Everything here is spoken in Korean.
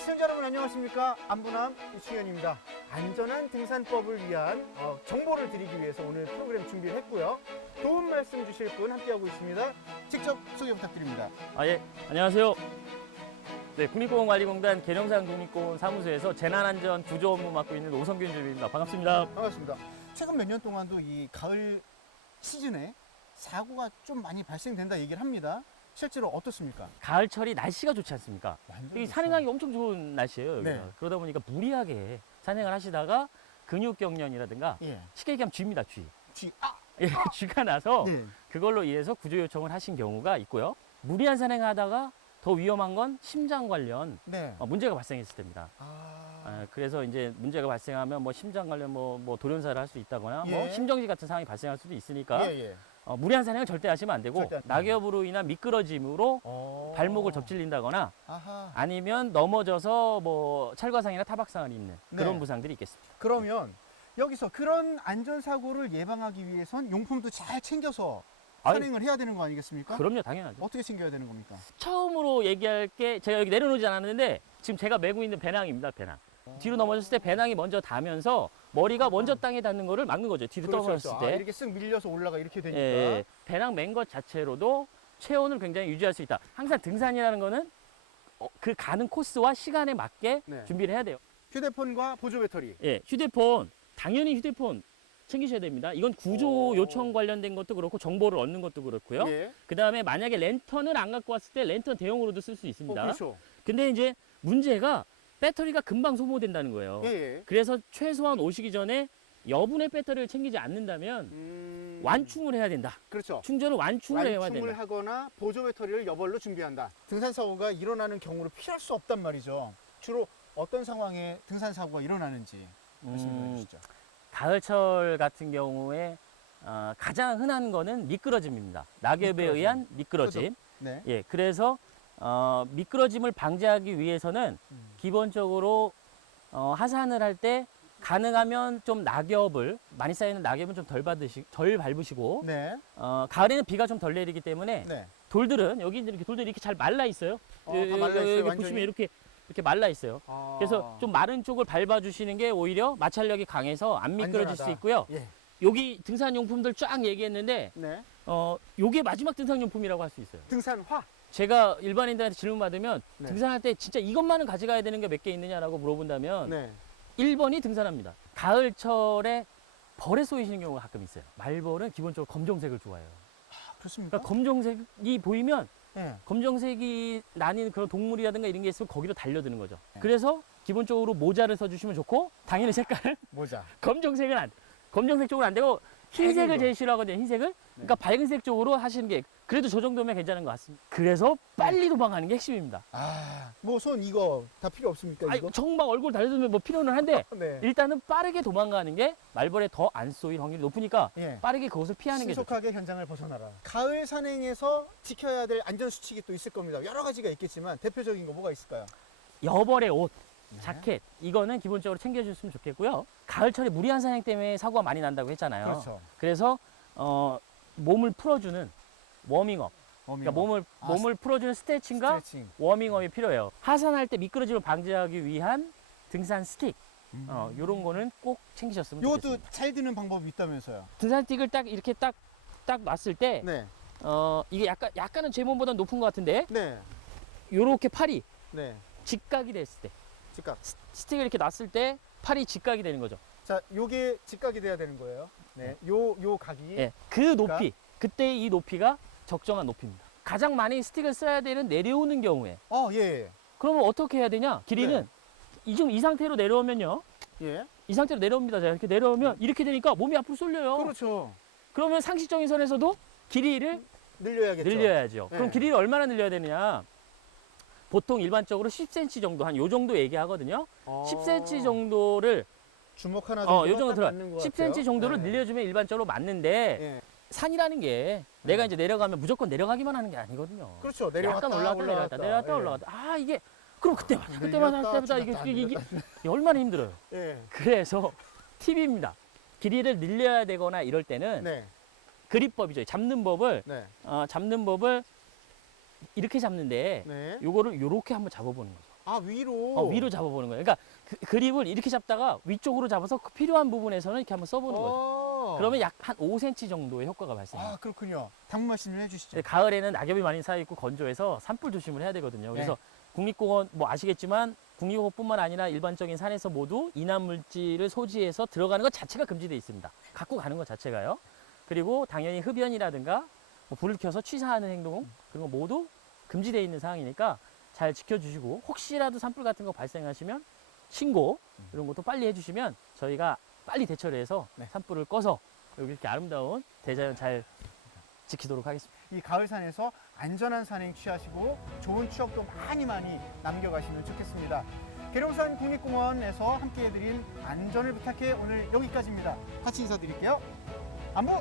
시청자 여러분 안녕하십니까? 안부남 이충현입니다. 안전한 등산법을 위한 정보를 드리기 위해서 오늘 프로그램 준비를 했고요. 도움 말씀 주실 분 함께하고 있습니다. 직접 소개 부탁드립니다. 예, 안녕하세요. 네, 국립공원관리공단 계룡산 국립공원 사무소에서 재난안전 구조 업무 맡고 있는 오성균 주임입니다. 반갑습니다. 반갑습니다. 최근 몇 년 동안도 이 가을 시즌에 사고가 좀 많이 발생된다 얘기를 합니다. 실제로 어떻습니까? 가을철이 날씨가 좋지 않습니까? 완전 여기 좋죠. 산행하기 엄청 좋은 날씨예요. 여기가. 네. 그러다 보니까 무리하게 산행을 하시다가 근육경련이라든가 예. 쉽게 얘기하면 쥐입니다, 쥐. 아! 예, 쥐가 나서 네. 그걸로 인해서 구조 요청을 하신 경우가 있고요. 무리한 산행하다가 더 위험한 건 심장 관련 네. 문제가 발생했을 때입니다. 아. 그래서 이제 문제가 발생하면 뭐 심장 관련 뭐 돌연사를 할 수 있다거나 예. 뭐 심정지 같은 상황이 발생할 수도 있으니까 예. 무리한 산행은 절대 하시면 안 되고 절대 안 돼요. 낙엽으로 인한 미끄러짐으로 발목을 접질린다거나 아하. 아니면 넘어져서 뭐 찰과상이나 타박상을 입는 그런 네. 부상들이 있겠습니다. 그러면 여기서 그런 안전사고를 예방하기 위해선 용품도 잘 챙겨서 아유, 산행을 해야 되는 거 아니겠습니까? 그럼요, 당연하죠. 어떻게 챙겨야 되는 겁니까? 처음으로 얘기할 게 제가 여기 내려놓지 않았는데 지금 제가 메고 있는 배낭입니다, 배낭. 뒤로 넘어졌을 때 배낭이 먼저 닿으면서 머리가 먼저 땅에 닿는 거를 막는 거죠. 뒤로 떨어졌을 때. 이렇게 쓱 밀려서 올라가 이렇게 되니까. 예, 배낭 맨 것 자체로도 체온을 굉장히 유지할 수 있다. 항상 등산이라는 거는 그 가는 코스와 시간에 맞게 네. 준비를 해야 돼요. 휴대폰과 보조 배터리. 예, 휴대폰, 당연히 휴대폰 챙기셔야 됩니다. 이건 구조 요청 관련된 것도 그렇고 정보를 얻는 것도 그렇고요. 예. 그 다음에 만약에 랜턴을 안 갖고 왔을 때 랜턴 대용으로도 쓸 수 있습니다. 그렇죠. 근데 이제 문제가 배터리가 금방 소모된다는 거예요. 예. 그래서 최소한 오시기 전에 여분의 배터리를 챙기지 않는다면 완충을 해야 된다. 그렇죠. 충전을 완충을 해야 완충을 된다. 하거나 보조 배터리를 여벌로 준비한다. 등산 사고가 일어나는 경우를 피할 수 없단 말이죠. 주로 어떤 상황에 등산 사고가 일어나는지 말씀해 주시죠. 가을철 같은 경우에 가장 흔한 거는 미끄러짐입니다. 낙엽에 미끄러짐. 의한 미끄러짐. 네. 예, 그래서 미끄러짐을 방지하기 위해서는 기본적으로 하산을 할 때 가능하면 좀 낙엽을 많이 쌓이는 낙엽은 좀 덜 밟으시고 네. 가을에는 비가 좀 덜 내리기 때문에 네. 돌들은 여기 이렇게 돌들이 이렇게 잘 말라 있어요. 다 말라 있어요, 여기 완전히? 보시면 이렇게 말라 있어요. 아. 그래서 좀 마른 쪽을 밟아주시는 게 오히려 마찰력이 강해서 안 미끄러질 안전하다. 수 있고요. 예. 여기 등산용품들 쫙 얘기했는데 네. 요게 마지막 등산용품이라고 할 수 있어요. 등산화. 제가 일반인들한테 질문 받으면 네. 등산할 때 진짜 이것만은 가져가야 되는 게 몇 개 있느냐라고 물어본다면 네. 1번이 등산화입니다. 가을철에 벌에 쏘이시는 경우가 가끔 있어요. 말벌은 기본적으로 검정색을 좋아해요. 그렇습니까? 그러니까 검정색이 보이면 네. 검정색이 나는 그런 동물이라든가 이런 게 있으면 거기로 달려드는 거죠. 네. 그래서 기본적으로 모자를 써주시면 좋고 당연히 색깔 모자. 검정색 쪽은 안 되고 흰색을 밝은 거. 제일 싫어하거든요. 흰색을. 그러니까 밝은색 쪽으로 하시는 게 그래도 저 정도면 괜찮은 것 같습니다. 그래서 빨리 도망가는 게 핵심입니다. 뭐 손 이거 다 필요 없습니까? 아니, 이거? 정말 얼굴 달려들면 뭐 필요는 한데 네. 일단은 빠르게 도망가는 게 말벌에 더 안 쏘일 확률이 높으니까 예. 빠르게 그것을 피하는 게 좋죠. 신속하게 현장을 벗어나라. 가을 산행에서 지켜야 될 안전 수칙이 또 있을 겁니다. 여러 가지가 있겠지만 대표적인 거 뭐가 있을까요? 여벌의 옷, 네. 자켓 이거는 기본적으로 챙겨주셨으면 좋겠고요. 가을철에 무리한 산행 때문에 사고가 많이 난다고 했잖아요. 그렇죠. 그래서 몸을 풀어주는 워밍업, 그러니까 몸을 풀어주는 스트레칭과 스트레칭. 워밍업이 필요해요. 하산할 때 미끄러짐을 방지하기 위한 등산 스틱, 이런 거는 꼭 챙기셨으면 이것도 좋겠습니다. 잘 드는 방법이 있다면서요? 등산 스틱을 딱 이렇게 딱 놨을 때, 네. 이게 약간은 제 몸보다 높은 것 같은데, 네. 요렇게 팔이 네. 직각이 됐을 때, 직각. 스틱을 이렇게 놨을 때 팔이 직각이 되는 거죠. 자, 요게 직각이 돼야 되는 거예요. 네. 요 각이. 예, 그 높이, 그때 이 높이가 적정한 높이입니다. 가장 많이 스틱을 써야 되는 내려오는 경우에, 예. 그러면 어떻게 해야 되냐? 길이는 네. 지금 이 상태로 내려오면요. 예. 이 상태로 내려옵니다. 자, 이렇게 내려오면 이렇게 되니까 몸이 앞으로 쏠려요. 그렇죠. 그러면 상식적인 선에서도 길이를 늘려야겠죠. 늘려야죠. 네. 그럼 길이를 얼마나 늘려야 되느냐? 보통 일반적으로 10cm 정도, 한 요 정도 얘기하거든요. 10cm 정도를, 주먹 하나 정도 요 정도 들어요. 맞는 것 10cm 같아요. 정도를 네. 늘려주면 일반적으로 맞는데, 예. 산이라는 게 내가 이제 내려가면 무조건 내려가기만 하는 게 아니거든요. 그렇죠. 내려갔다 약간 올라갔다 내려갔다 예. 올라갔다. 이게, 그럼 그때마다 내렸다, 이게 죽었다, 이게 얼마나 힘들어요. 예. 그래서 팁입니다. 길이를 늘려야 되거나 이럴 때는 네. 그립법이죠. 잡는 법을 네. 이렇게 잡는데 네. 요거를 요렇게 한번 잡아보는 거죠. 아, 위로. 위로 잡아보는 거예요. 그러니까 그립을 이렇게 잡다가 위쪽으로 잡아서 그 필요한 부분에서는 이렇게 한번 써보는 거죠. 그러면 약 한 5cm 정도의 효과가 발생해요. 아, 그렇군요. 당분 말씀 좀 해주시죠. 근데 가을에는 낙엽이 많이 쌓여있고 건조해서 산불 조심을 해야 되거든요. 그래서 네. 국립공원 뭐 아시겠지만 국립공원뿐만 아니라 일반적인 산에서 모두 인암 물질을 소지해서 들어가는 것 자체가 금지되어 있습니다. 갖고 가는 것 자체가요. 그리고 당연히 흡연이라든가 뭐 불을 켜서 취사하는 행동 그런 거 모두 금지되어 있는 상황이니까 잘 지켜주시고 혹시라도 산불 같은 거 발생하시면 신고 이런 것도 빨리 해주시면 저희가 빨리 대처를 해서 네. 산불을 꺼서 여기 이렇게 아름다운 대자연 잘 지키도록 하겠습니다. 이 가을산에서 안전한 산행 취하시고 좋은 추억도 많이 남겨가시면 좋겠습니다. 계룡산 국립공원에서 함께 해드린 안전을 부탁해 오늘 여기까지입니다. 같이 인사드릴게요. 안부